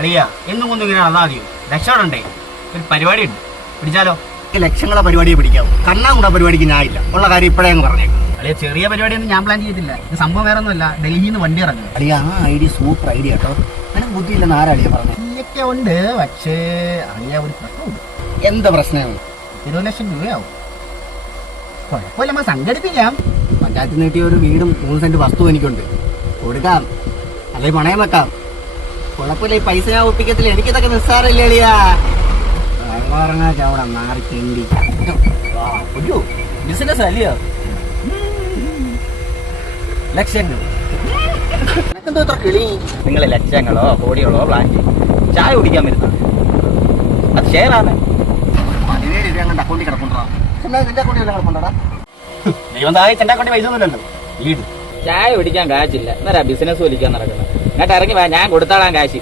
അളിയ എന്നും കൊന്നും ഇങ്ങനെ നടന്നാൽ മതിയോ? രക്ഷപ്പെടണ്ടേ? ഒരു പരിപാടി ഉണ്ട്, പിടിച്ചാലോ? ലക്ഷങ്ങളെ പരിപാടിയെ പിടിക്കാവും. കണ്ണാകുണ്ട പരിപാടിക്ക് ഞാൻ ഇല്ല. ഉള്ള കാര്യം ഇപ്പോഴേ അങ്ങ് പറഞ്ഞേക്കാം. അളിയ ചെറിയ പരിപാടിയൊന്നും ഞാൻ പ്ലാൻ ചെയ്തിട്ടില്ല. ഇത് സംഭവം വേറെ ഒന്നുമല്ല, ഡൽഹിയിൽ നിന്ന് വണ്ടി ഇറങ്ങും. അളിയ ആ ഐഡിയ സൂപ്പർ ഐഡിയ കേട്ടോ. അങ്ങനെ ബുദ്ധിയില്ലെന്ന് ആരളിയ പറഞ്ഞത്? ഒക്കെ ഉണ്ട്, പക്ഷേ അളിയ ഒരു പ്രശ്നമുണ്ട്. എന്താ പ്രശ്നം? 20 ലക്ഷം രൂപയാവും. കുഴപ്പമില്ല, നമ്മൾ സംഘടിപ്പിക്കാം. പഞ്ചായത്തിൽ നീട്ടിയ ഒരു വീടും 3 സെന്റ് വസ്തു എനിക്കുണ്ട്, കൊടുക്കാം. അല്ലെങ്കിൽ പണയം വെക്കാം. കുഴപ്പമില്ല, ഈ പൈസ ഞാൻ ഒപ്പിക്കത്തില്ല. എനിക്കിതൊക്കെ നിസ്സാരമില്ല അളിയാ. പറഞ്ഞാ ചവിടെ മാറി തെണ്ടി ഒരു ബിസിനസ് അല്ലയോ? ലക്ഷങ്ങൾ എന്തോ ഇത്ര കിളി. നിങ്ങൾ ലക്ഷങ്ങളോ കോടികളോ പ്ലാൻ ചെയ്യും, ചായ കുടിക്കാൻ വരുന്ന അത് ഷെയറാണ്. 17 രൂപ അങ്ങോട്ട് അക്കൗണ്ടിൽ കിടപ്പുണ്ടാ. നിന്റെ അക്കൗണ്ടിൽ എല്ലാം കിടപ്പുണ്ടാ? ദൈവം താഴെ എന്റെ അക്കൗണ്ടിൽ പൈസ ഒന്നുമില്ലല്ലോ. വീട് ചായ കുടിക്കാൻ കാശില്ല, എന്നാ ബിസിനസ് വലിക്കാൻ നടക്കുന്നത്. എന്നിട്ട് ഇറങ്ങി ഞാൻ കൊടുത്താളാൻ കാശ്.